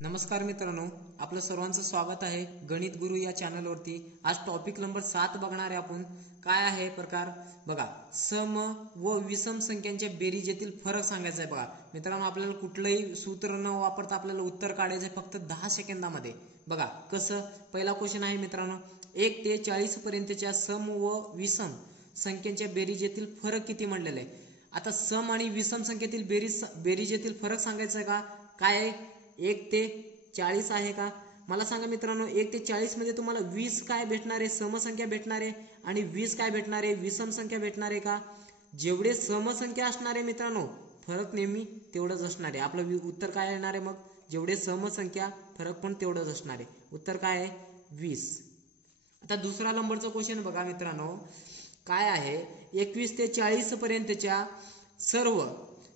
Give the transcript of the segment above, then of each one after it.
नमस्कार मित्रांनो, आपलं सर्वांचं स्वागत आहे गणित गुरु या चॅनलवरती। आज टॉपिक नंबर 7 बघणार आहे आपण। काय आहे प्रकार बघा, सम व विषम संख्यांच्या बेरीजेतील फरक सांगायचा आहे। बघा मित्रांनो, आपल्याला कुठलंही सूत्र न वापरता आपल्याला उत्तर काढायचं आहे फक्त 10 सेकंदामध्ये। बघा कसं, पहिला क्वेश्चन आहे मित्रांनो, 1 ते 40 पर्यंतच्या सम व विषम संख्यांच्या बेरीजेतील फरक किती म्हणलेला आहे। आता सम आणि विषम संख्येतील बेरीजेतील फरक सांगायचा आहे का, काय आहे, 1 ते 40 आहे का। मला सांगा मित्रांनो, 1 ते 40 मध्ये तुम्हाला 20 काय भेटणार आहे, समसंख्या भेटणार आहे, आणि 20 काय भेटणार आहे, विषम संख्या भेटणार आहे का। जेवढे समसंख्या असणार आहे मित्रांनो, फरक नेहमी तेवढंच असणार आहे। आपलं उत्तर काय येणार आहे, मग जेवढे समसंख्या फरक पण तेवढंच असणार आहे। उत्तर काय आहे, 20। आता दुसरा नंबरचा क्वेश्चन बघा मित्रांनो, काय आहे, 21 ते 40 पर्यंतच्या सर्व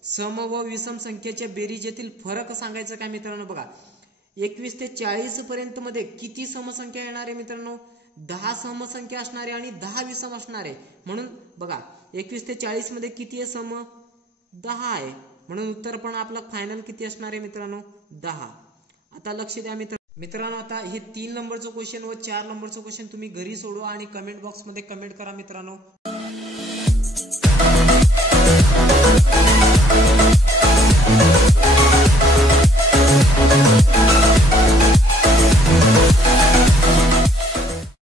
सम व विषम संख्येच्या बेरीजेतील फरक सांगायचं काय मित्रांनो। बघा 21 ते 40 पर्यंत मध्ये किती समसंख्या येणार आहे मित्रांनो, 10 समसंख्या असणार आहे आणि 10 विषम असणार आहे। म्हणून बघा 21 ते 40 मध्ये किती आहे, सम 10 आहे, म्हणून उत्तर पण आपलं फायनल किती असणार आहे मित्रांनो, 10। आता लक्ष द्या मित्रांनो, आता हे 3 नंबरचं क्वेश्चन व 4 नंबरचं क्वेश्चन तुम्ही घरी सोडवा आणि कमेंट बॉक्स मध्ये कमेंट करा मित्रांनो।